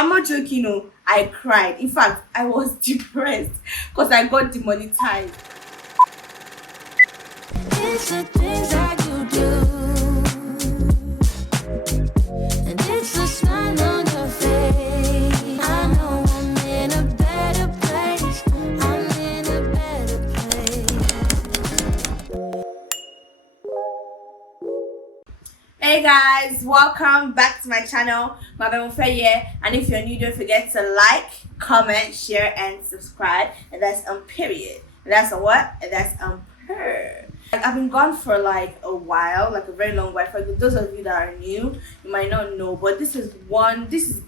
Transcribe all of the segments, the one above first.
I'm not joking, no. I cried. In fact, I was depressed because I got demonetized. It's the things that you do, and it's a smile on your face. I know I'm in a better place. I'm in a better place. Hey guys, welcome back to my channel, Mofe here. And if you're new, don't forget to like, comment, share, and subscribe. And that's period. And that's a what? And that's per. I've been gone for like a while, like a very long while. For those of you that are new, you might not know, but this is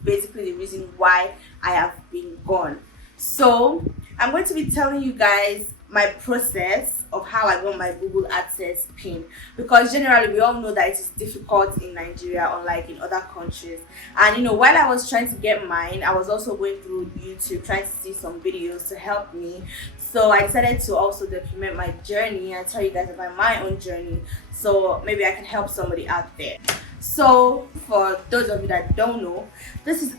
basically the reason why I have been gone. So I'm going to be telling you guys my process of how I got my Google Adsense pin, because generally we all know that it is difficult in Nigeria unlike in other countries. And you know, while I was trying to get mine, I was also going through YouTube trying to see some videos to help me. So I decided to also document my journey and tell you guys about my own journey, so maybe I can help somebody out there. So for those of you that don't know, this is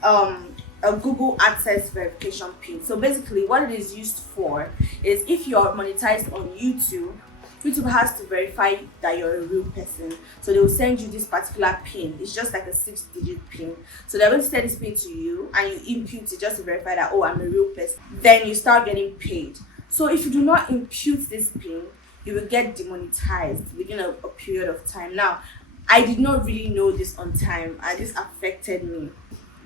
a Google Adsense verification pin. So basically what it is used for is if you're monetized on YouTube has to verify that you're a real person. So they will send you this particular pin. It's just like a 6-digit pin. So they're going to send this pin to you and you input it just to verify that, oh, I'm a real person. Then you start getting paid. So if you do not impute this pin, you will get demonetized within a period of time. Now, I did not really know this on time and this affected me.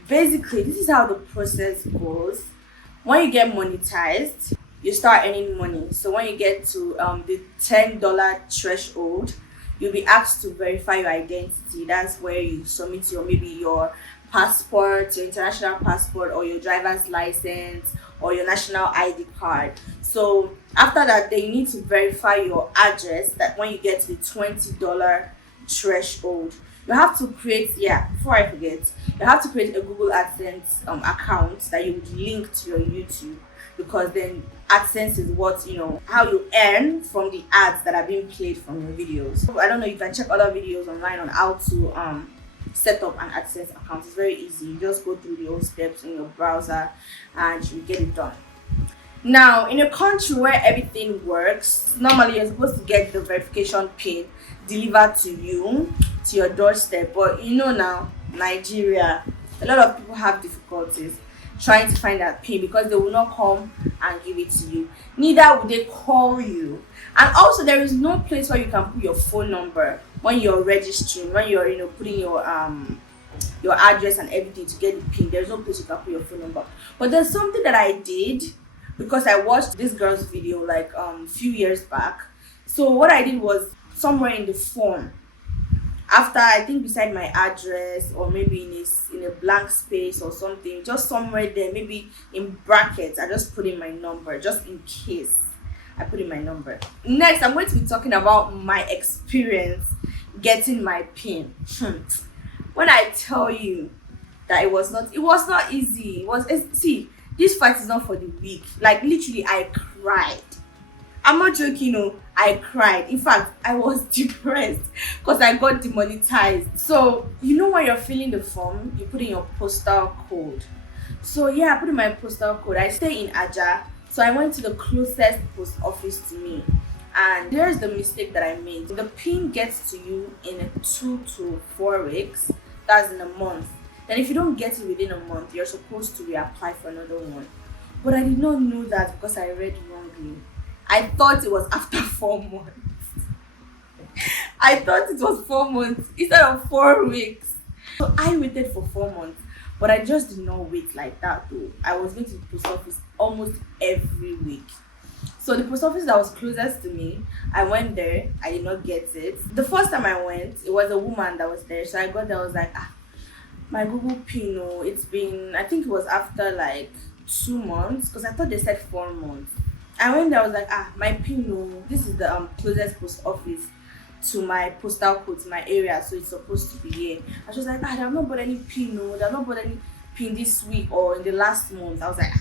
Basically, this is how the process goes. When you get monetized, you start earning money. So when you get to the $10 threshold, you'll be asked to verify your identity. That's where you submit your passport, your international passport, or your driver's license, or your national ID card. So after that, then you need to verify your address. That when you get to the $20 threshold, you have to create, before I forget, you have to create a Google Adsense account that you would link to your YouTube, because then AdSense is what, how you earn from the ads that are being played from your videos. I don't know, you can check other videos online on how to set up an AdSense account. It's very easy. You just go through the whole steps in your browser and you get it done. Now, in a country where everything works, normally you're supposed to get the verification pin delivered to you, to your doorstep. But you know now, Nigeria, a lot of people have difficulties trying to find that pin because they will not come and give it to you. Neither will they call you. And also, there is no place where you can put your phone number when you're registering, when you're putting your address and everything to get the pin. There's no place you can put your phone number. But there's something that I did because I watched this girl's video like few years back. So what I did was, somewhere in the form, after I think beside my address, or maybe in a blank space or something, just somewhere there, maybe in brackets, I just put in my number, just in case I put in my number. Next, I'm going to be talking about my experience getting my pin. When I tell you that it was not easy. See, this fight is not for the weak. Like literally, I cried. I'm not joking, no. I cried. In fact, I was depressed because I got demonetized. So when you're filling the form, you put in your postal code. So I put in my postal code. I stay in Aja, so I went to the closest post office to me. And there's the mistake that I made. The pin gets to you in 2 to 4 weeks. That's in a month. Then if you don't get it within a month, you're supposed to reapply for another one. But I did not know that because I read wrongly. I thought it was after 4 months. I thought it was 4 months instead of 4 weeks. So I waited for 4 months, but I just did not wait like that though. I was going to the post office almost every week. So the post office that was closest to me, I went there. I did not get it. The first time I went, it was a woman that was there. So I got there, I was like, my Google pin, it's been, I think it was after like 2 months, because I thought they said 4 months. I went there, I was like, my pin, this is the closest post office to my postal code, to my area, so it's supposed to be here. I was like, they have not bought any pin, they have not bought any pin this week or in the last month. I was like,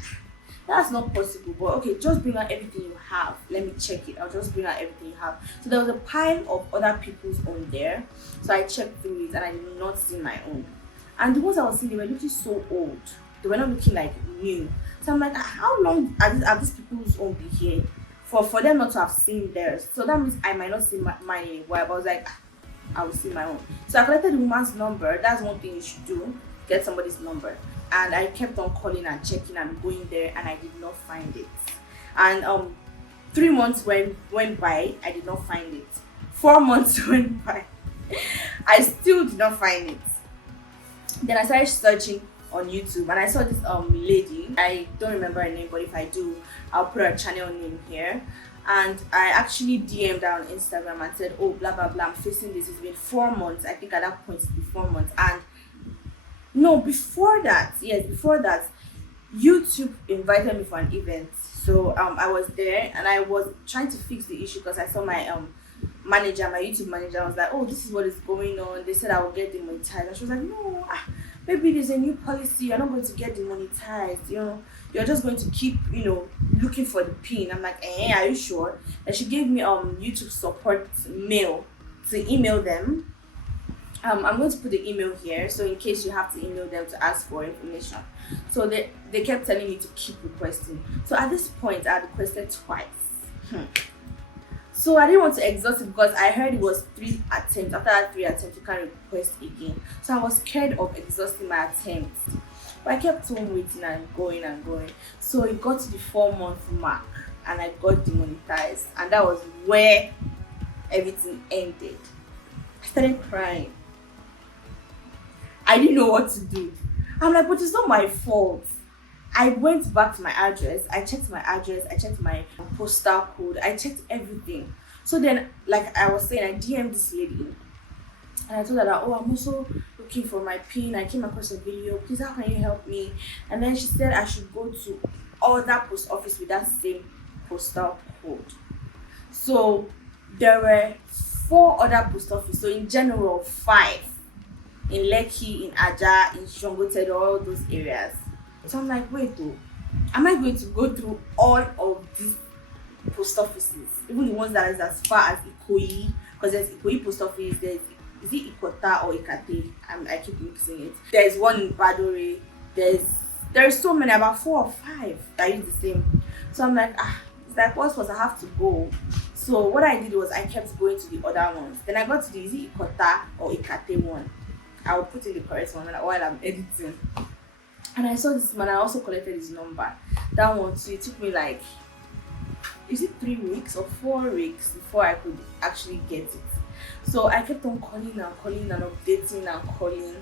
that's not possible, but okay, just bring out everything you have. Let me check it. I'll just bring out everything you have. So there was a pile of other people's own there, so I checked through it and I did not see my own. And the ones I was seeing, they were looking so old. they were not looking like new. So I'm like, how long are these people's own be here for them not to have seen theirs? So that means I might not see mine in a while. But I was like, I will see my own. So I collected the woman's number. That's one thing you should do, get somebody's number. And I kept on calling and checking and going there, and I did not find it. And 3 months went by, I did not find it. 4 months went by, I still did not find it. Then I started searching on YouTube, and I saw this lady. I don't remember her name, but if I do, I'll put her channel name here. And I actually DM'd her on Instagram and said, oh, blah blah blah, I'm facing this. It's been 4 months. I think at that point it's been 4 months. And no, before that, YouTube invited me for an event. So I was there, and I was trying to fix the issue because I saw my my YouTube manager. I was like, oh, this is what is going on. They said I will get demonetized. And she was like, no, maybe there's a new policy. You're not going to get demonetized. You're just going to keep, looking for the pin. I'm like, are you sure? And she gave me YouTube support mail to email them. I'm going to put the email here, so in case you have to email them to ask for information. So they kept telling me to keep requesting. So at this point, I had requested twice. So I didn't want to exhaust it because I heard it was 3 attempts. After that 3 attempts, you can't request again. So I was scared of exhausting my attempts. But I kept on waiting and going and going. So it got to the 4-month mark, and I got demonetized. And that was where everything ended. I started crying. I didn't know what to do. I'm like, but it's not my fault. I went back to my address. I checked my address. I checked my postal code. I checked everything. So then, like I was saying, I DM'd this lady. And I told her that, oh, I'm also looking for my PIN. I came across a video. Please, how can you help me? And then she said I should go to other post office with that same postal code. So there were 4 other post offices. So in general, 5. In Lekki, in Aja, in Shongotedo, all those areas. So I'm like, wait though, am I going to go through all of these post offices? Even the ones that is as far as Ikoyi, because there's Ikoyi post office, is it Ikota or Ikate? I keep mixing it. There's one in Badore, there's so many, about 4 or 5 that is the same. So I'm like, it's like, what was I have to go? So what I did was I kept going to the other ones. Then I got to the, is it Ikota or Ikate one? I will put in the correct one while I'm editing. And I saw this man. I also collected his number. That one too. It took me like, is it 3 weeks or 4 weeks before I could actually get it. So I kept on calling and updating and calling.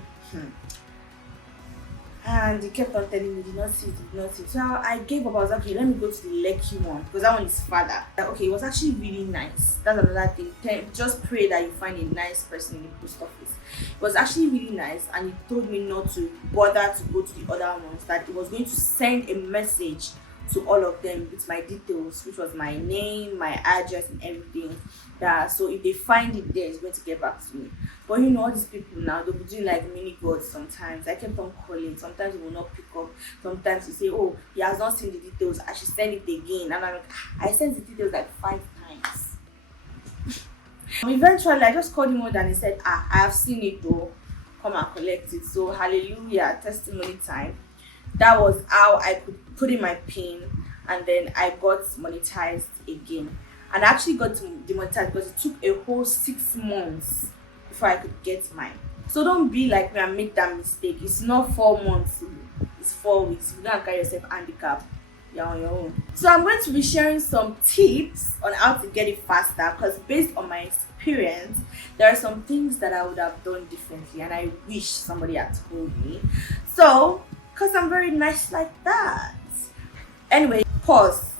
And he kept on telling me, did not see it. So I gave up. I was like, okay, let me go to the Lekki one, because that one is farther. Okay, it was actually really nice. That's another thing. Just pray that you find a nice person in the post office. It was actually really nice, and he told me not to bother to go to the other ones, that it was going to send a message to all of them with my details, which was my name, my address, and everything. So if they find it there, it's going to get back to me. But all these people now, they'll be doing like mini gods sometimes. I kept on calling. Sometimes they will not pick up. Sometimes you say, oh, he has not seen the details, I should send it again. And I'm like, I sent the details like 5 times. Eventually, I just called him out and he said, I have seen it though. Come and collect it. So hallelujah, testimony time. That was how I could put in my PIN, and then I got monetized again. And I actually got demonetized because it took a whole 6 months before I could get mine. So don't be like me and make that mistake. It's not 4 months, it's 4 weeks. If you don't carry yourself handicapped, you're on your own. So I'm going to be sharing some tips on how to get it faster, because based on my experience, there are some things that I would have done differently, and I wish somebody had told me. So, because I'm very nice like that. Anyway, pause.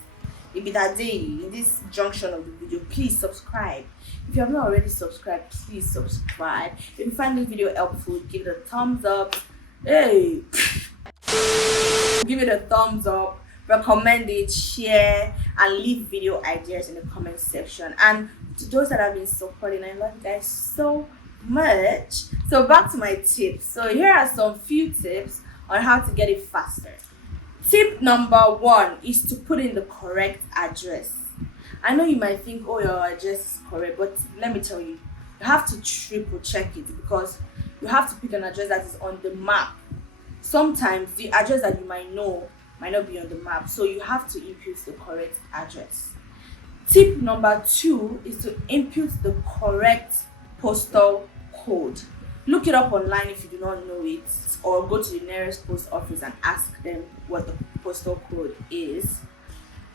If it a day in this junction of the video, please subscribe. If you have not already subscribed, please subscribe. If you find this video helpful, give it a thumbs up. Hey, give it a thumbs up, recommend it, share, and leave video ideas in the comment section. And to those that have been supporting, I love you guys so much. So back to my tips. So here are some few tips on how to get it faster. Tip number 1 is to put in the correct address. I know you might think, oh, your address is correct, but let me tell you, you have to triple check it, because you have to pick an address that is on the map. sometimes the address that you might know might not be on the map, so you have to input the correct address. Tip number 2 is to input the correct postal code. Look it up online if you do not know it, or go to the nearest post office and ask them what the postal code is.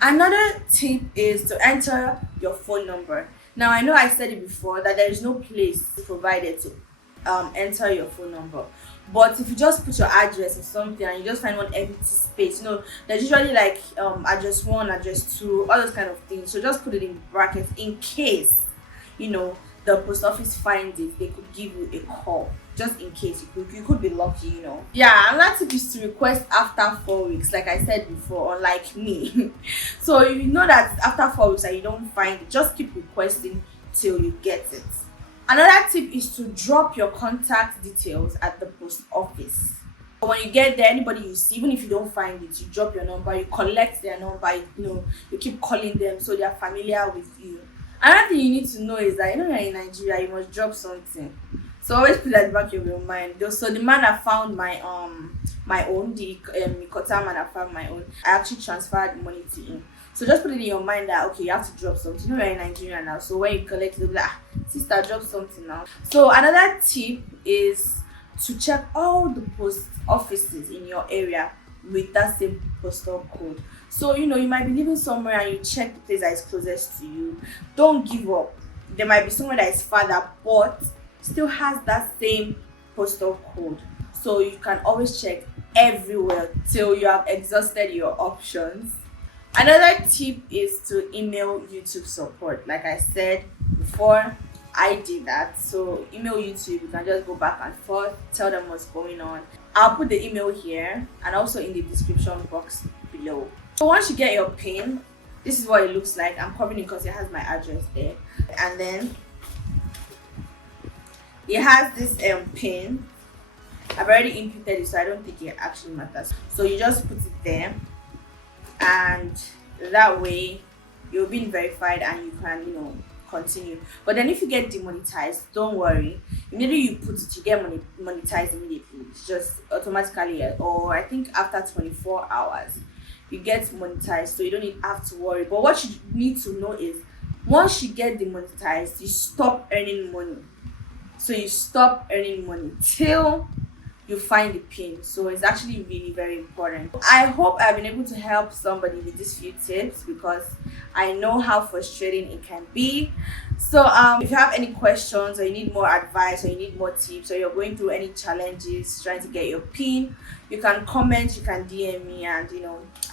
Another tip is to enter your phone number. Now, I know I said it before that there is no place provided to enter your phone number, but if you just put your address or something and you just find one empty space, there's usually like address 1, address 2, all those kind of things. So just put it in brackets in case the post office finds it, they could give you a call, just in case you could be lucky. Yeah, another tip is to request after 4 weeks, like I said before, unlike me. So if you know that after 4 weeks and you don't find it, just keep requesting till you get it. Another tip is to drop your contact details at the post office. So when you get there, anybody you see, even if you don't find it, you drop your number, you collect their number, you keep calling them so they are familiar with you. Another thing you need to know is that you're in Nigeria, you must drop something. So always put that back in your mind. So the man that found my own, the Mikota man that found my own, I actually transferred money to him. So just put it in your mind that okay, you have to drop something. You're in Nigeria now, so when you collect it, you'll be like, sister, drop something now. So another tip is to check all the post offices in your area with that same postal code. So you might be living somewhere and you check the place that is closest to you. Don't give up. There might be somewhere that is farther but still has that same postal code. So you can always check everywhere till you have exhausted your options. Another tip is to email YouTube support. Like I said before, I did that. So email YouTube, you can just go back and forth, tell them what's going on. I'll put the email here and also in the description box below. So once you get your PIN, this is what it looks like. I'm covering it because it has my address there. And then it has this PIN. I've already inputted it, so I don't think it actually matters. So you just put it there, and that way you're being verified and you can continue. But then if you get demonetized, don't worry. Immediately you put it, you get monetized immediately. It's just automatically, or I think after 24 hours you get monetized, so you don't have to worry. But what you need to know is once you get demonetized, you stop earning money. So you stop earning money till you find the PIN. So it's actually really very important. I hope I've been able to help somebody with these few tips because I know how frustrating it can be. So if you have any questions or you need more advice or you need more tips or you're going through any challenges trying to get your PIN, you can comment, you can DM me, and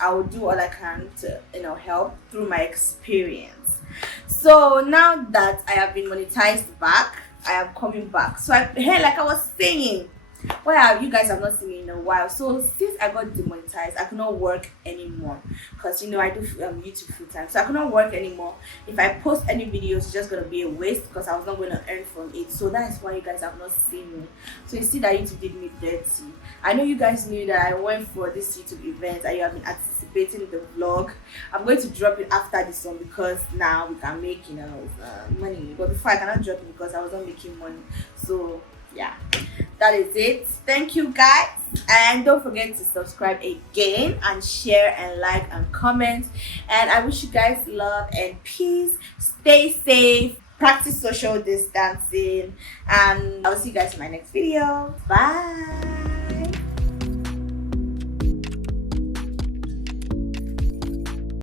I will do all I can to help through my experience. So now that I have been monetized back, I am coming back. So like I was saying, you guys have not seen me in a while. So since I got demonetized, I could not work anymore because I do YouTube full time, so I could not work anymore. If I post any videos, it's just gonna be a waste because I was not going to earn from it. So that is why you guys have not seen me. So you see that YouTube did me dirty. I know you guys knew that I went for this YouTube event and you have been anticipating the vlog. I'm going to drop it after this one because now we can make money. But before, I cannot drop it because I wasn't making money. So yeah, that is it. Thank you guys, and don't forget to subscribe again and share and like and comment. And I wish you guys love and peace. Stay safe, practice social distancing, and I'll see you guys in my next video. Bye.